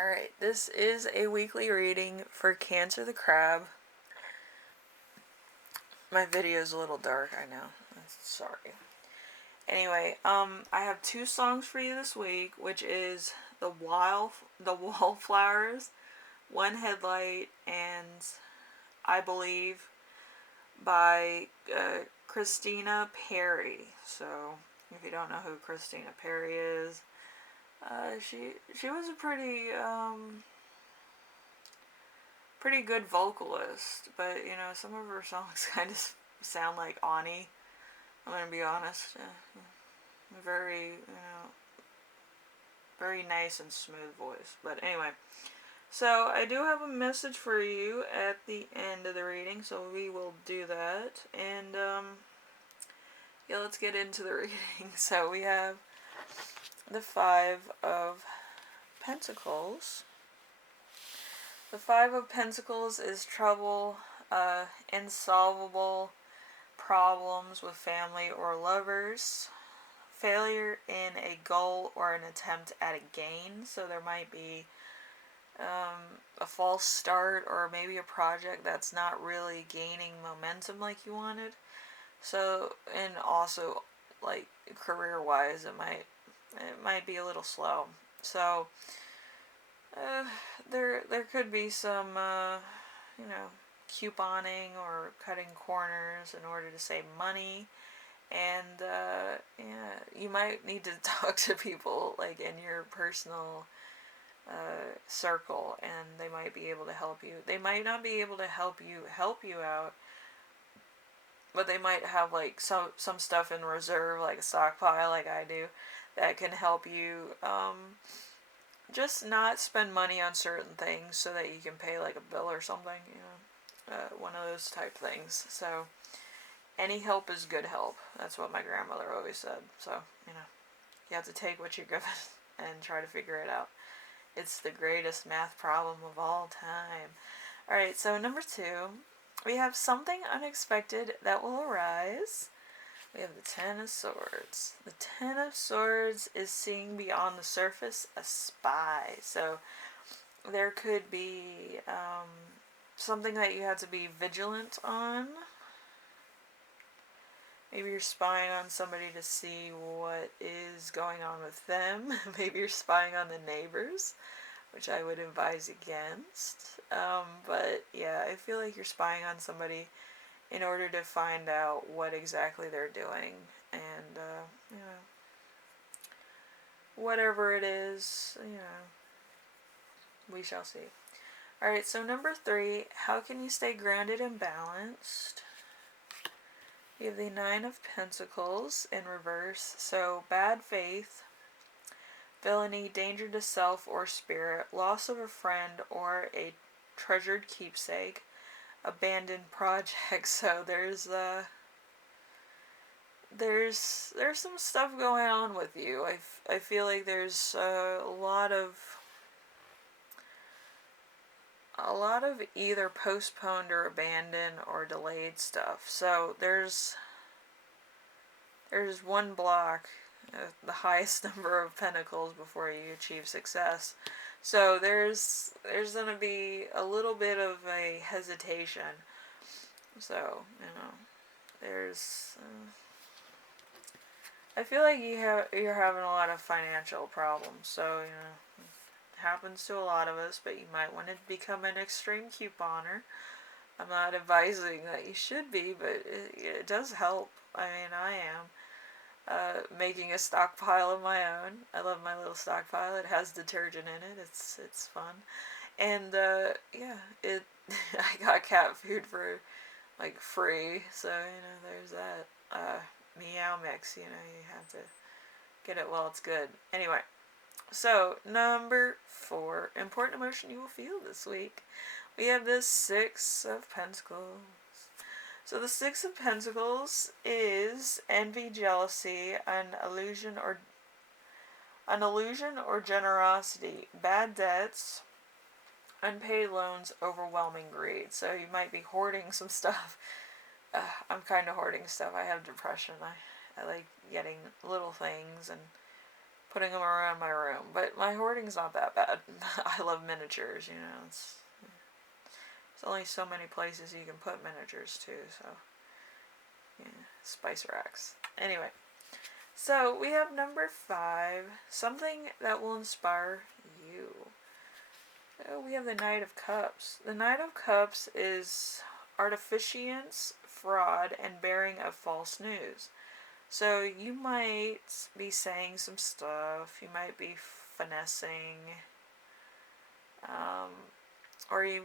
Alright, this is a weekly reading for Cancer the Crab. My video is a little dark, I know. Sorry. Anyway, I have two songs for you this week, which is the Wallflowers, One Headlight, and I Believe by Christina Perri. So, if you don't know who Christina Perri is, she was a pretty good vocalist, but you know, some of her songs kind of sound like Ani. I'm gonna be honest. Very, very nice and smooth voice. But anyway, so I do have a message for you at the end of the reading, so we will do that. And yeah, let's get into the reading. So we have the Five of Pentacles. The Five of Pentacles is trouble, insolvable problems with family or lovers, failure in a goal or an attempt at a gain. So there might be a false start, or maybe a project that's not really gaining momentum like you wanted. So, and also like career wise, it might be a little slow. So there could be some couponing or cutting corners in order to save money. And yeah, you might need to talk to people like in your personal circle, and they might be able to help you. They might not be able to help you out, but they might have like some stuff in reserve, like a stockpile, like I do, that can help you just not spend money on certain things so that you can pay like a bill or something. One of those type things. So any help is good help. That's what my grandmother always said. So, you have to take what you're given and try to figure it out. It's the greatest math problem of all time. Alright, so number 2, we have something unexpected that will arise. We have the Ten of Swords. The Ten of Swords is seeing beyond the surface, a spy. So there could be something that you have to be vigilant on. Maybe you're spying on somebody to see what is going on with them. Maybe you're spying on the neighbors, which I would advise against. But yeah, I feel like you're spying on somebody in order to find out what exactly they're doing. And, whatever it is, we shall see. Alright, so number 3, how can you stay grounded and balanced? You have the Nine of Pentacles in reverse. So bad faith, villainy, danger to self or spirit, loss of a friend or a treasured keepsake, abandoned project. So there's some stuff going on with you. I feel like there's a lot of either postponed or abandoned or delayed stuff. So there's one block, the highest number of pentacles before you achieve success. So there's going to be a little bit of a hesitation. So, there's I feel like you're having a lot of financial problems. So, happens to a lot of us, but you might want to become an extreme couponer. I'm not advising that you should be, but it does help. I mean, I am making a stockpile of my own. I love my little stockpile. It has detergent in it. It's fun, and yeah, I got cat food for like free, so there's that. Meow mix. You have to get it while it's good. Anyway. So, number 4, important emotion you will feel this week. We have the Six of Pentacles. So the Six of Pentacles is envy, jealousy, an illusion or generosity, bad debts, unpaid loans, overwhelming greed. So you might be hoarding some stuff. I'm kind of hoarding stuff. I have depression. I like getting little things and putting them around my room. But my hoarding's not that bad. I love miniatures, you know. There's only so many places you can put miniatures too, so yeah, spice racks. Anyway, so we have number 5, something that will inspire you. Oh, we have the Knight of Cups. The Knight of Cups is artificience, fraud, and bearing of false news. So you might be saying some stuff, you might be finessing, or you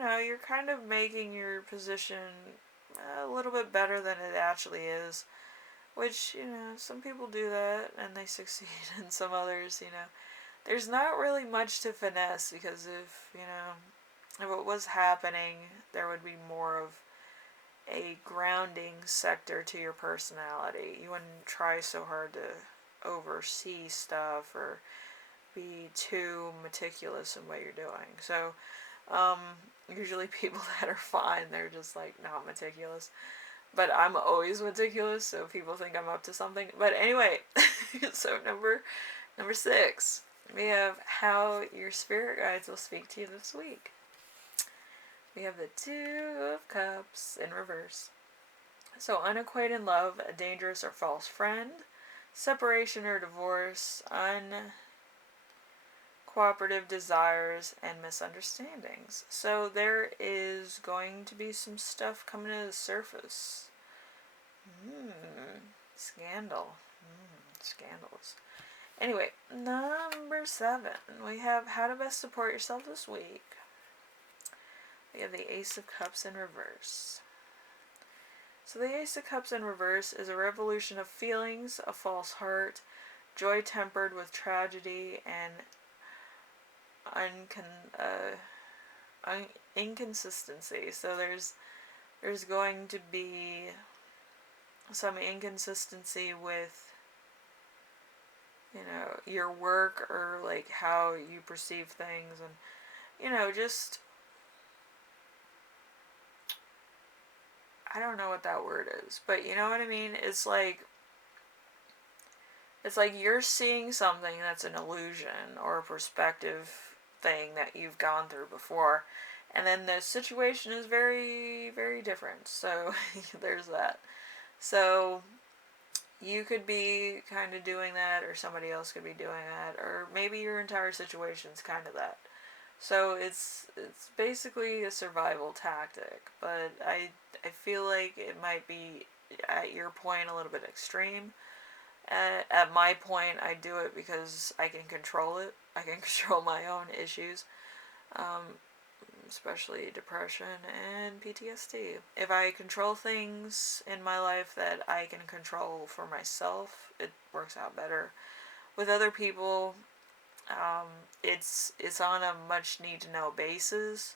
know, you're kind of making your position a little bit better than it actually is, which, you know, some people do that and they succeed, and some others, you know, there's not really much to finesse, because if, you know, if it was happening, there would be more of a grounding sector to your personality. You wouldn't try so hard to oversee stuff or be too meticulous in what you're doing. So, usually people that are fine, they're just like not meticulous. But I'm always meticulous, so people think I'm up to something. But anyway, so number 6, we have how your spirit guides will speak to you this week. We have the 2 of Cups in reverse. So unacquainted love, a dangerous or false friend, separation or divorce, uncooperative desires, and misunderstandings. So there is going to be some stuff coming to the surface. Scandal. Scandals. Anyway, number 7, we have how to best support yourself this week. We have the Ace of Cups in reverse. So the Ace of Cups in reverse is a revolution of feelings, a false heart, joy tempered with tragedy, and inconsistency. So there's going to be some inconsistency with, you know, your work, or like how you perceive things, and, you know, just, I don't know what that word is, but you know what I mean? It's like you're seeing something that's an illusion or a perspective thing that you've gone through before, and then the situation is very, very different. So there's that. So you could be kind of doing that, or somebody else could be doing that, or maybe your entire situation's kind of that. So it's basically a survival tactic, but I feel like it might be, at your point, a little bit extreme. At my point, I do it because I can control it. I can control my own issues, especially depression and PTSD. If I control things in my life that I can control for myself, it works out better. With other people, it's on a much need to know basis,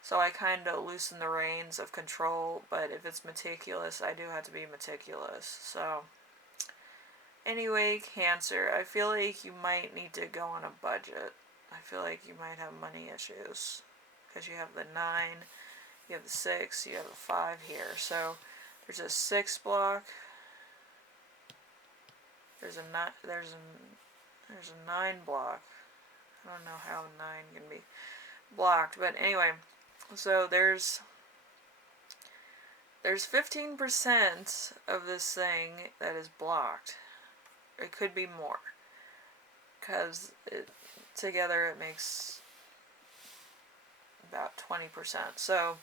so I kind of loosen the reins of control. But if it's meticulous, I do have to be meticulous. So anyway, Cancer, I feel like you might need to go on a budget. I feel like you might have money issues, because you have the 9, you have the 6, you have the 5 here. So there's a 6 block, there's a 9 block. I don't know how 9 can be blocked, but anyway, so there's 15% of this thing that is blocked. It could be more, because together it makes about 20%. So,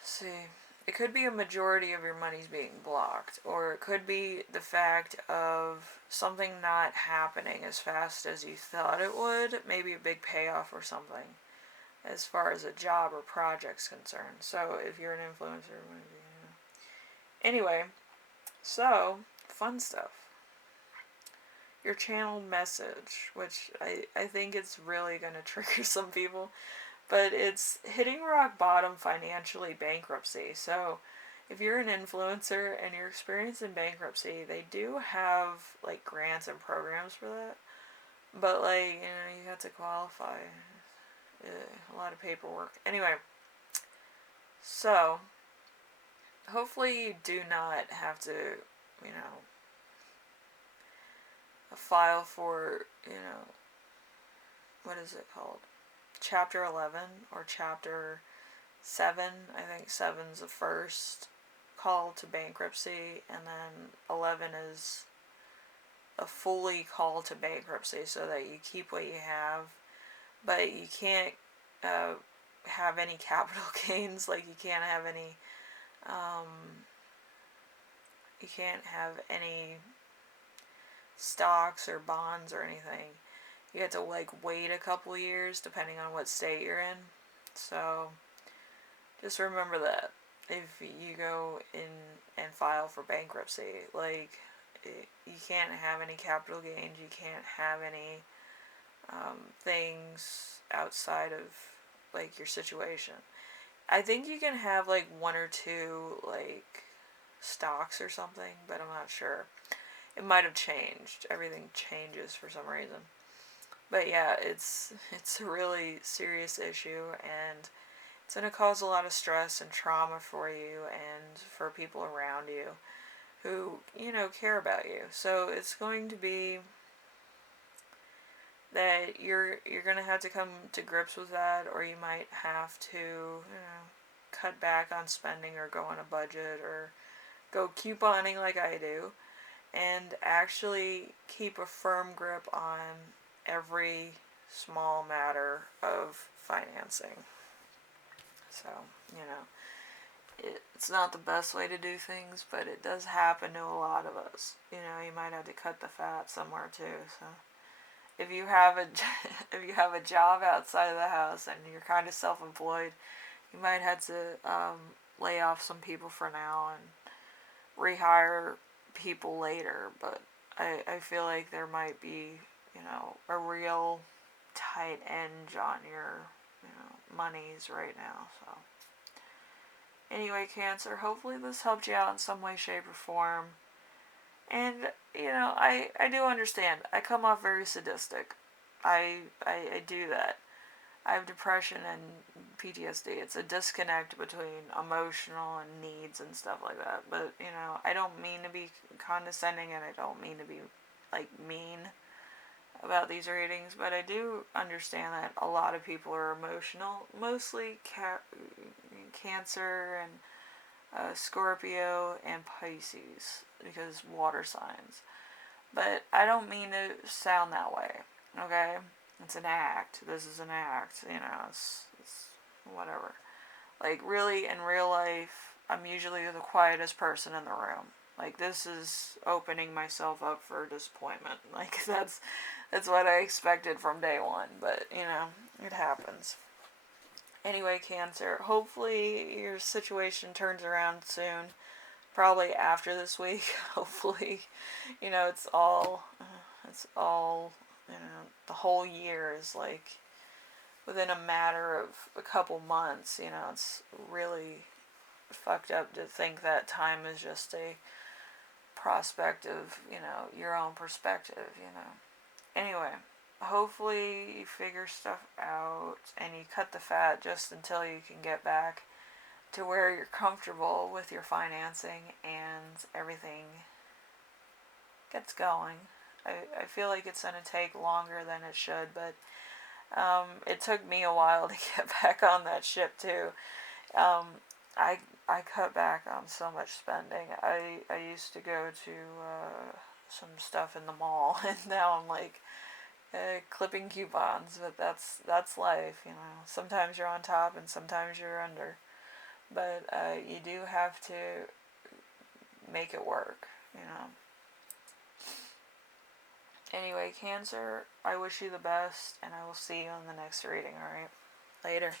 let's see, it could be a majority of your money's being blocked, or it could be the fact of something not happening as fast as you thought it would, maybe a big payoff or something, as far as a job or project's concerned. So if you're an influencer, maybe, you know. Anyway, so fun stuff. Your channeled message, which I think it's really going to trigger some people, but it's hitting rock bottom financially, bankruptcy. So if you're an influencer and you're experiencing bankruptcy, they do have like grants and programs for that, but like, you know, you have to qualify. A lot of paperwork. Anyway, so hopefully you do not have to, you know, file for, what is it called? Chapter 11 or Chapter 7. I think 7's the first call to bankruptcy, and then 11 is a fully call to bankruptcy, so that you keep what you have, but you can't have any capital gains. Like um, you can't have any stocks or bonds or anything. You have to like wait a couple years depending on what state you're in. So just remember that if you go in and file for bankruptcy, like you can't have any capital gains, you can't have any things outside of like your situation. I think you can have like one or two like stocks or something, but I'm not sure. It might have changed. Everything changes for some reason. But yeah, it's a really serious issue, and it's going to cause a lot of stress and trauma for you and for people around you who, care about you. So it's going to be that you're going to have to come to grips with that, or you might have to, cut back on spending or go on a budget or go couponing like I do, and actually keep a firm grip on every small matter of financing. So, it's not the best way to do things, but it does happen to a lot of us. You might have to cut the fat somewhere too. So, if you have a if you have a job outside of the house and you're kind of self-employed, you might have to lay off some people for now and rehire people later. But I feel like there might be, a real tight edge on your, monies right now. So anyway, Cancer, hopefully this helped you out in some way, shape, or form. And, I do understand. I come off very sadistic. I do that. I have depression and PTSD. It's a disconnect between emotional and needs and stuff like that. But, I don't mean to be condescending, and I don't mean to be, like, mean about these readings, but I do understand that a lot of people are emotional, mostly Cancer and Scorpio and Pisces, because water signs. But I don't mean to sound that way, okay? It's an act. This is an act, it's whatever. Like, really, in real life, I'm usually the quietest person in the room. Like, this is opening myself up for disappointment. Like, that's what I expected from day one, but, it happens. Anyway, Cancer, hopefully your situation turns around soon. Probably after this week, hopefully. It's all, the whole year is like within a matter of a couple months. It's really fucked up to think that time is just a prospect of, your own perspective. Anyway, hopefully you figure stuff out and you cut the fat just until you can get back to where you're comfortable with your financing and everything gets going. I feel like it's going to take longer than it should, but it took me a while to get back on that ship too. I cut back on so much spending. I used to go to some stuff in the mall, and now I'm like clipping coupons. But that's life. Sometimes you're on top and sometimes you're under. But you do have to make it work. Anyway, Cancer, I wish you the best, and I will see you in the next reading. Alright, later.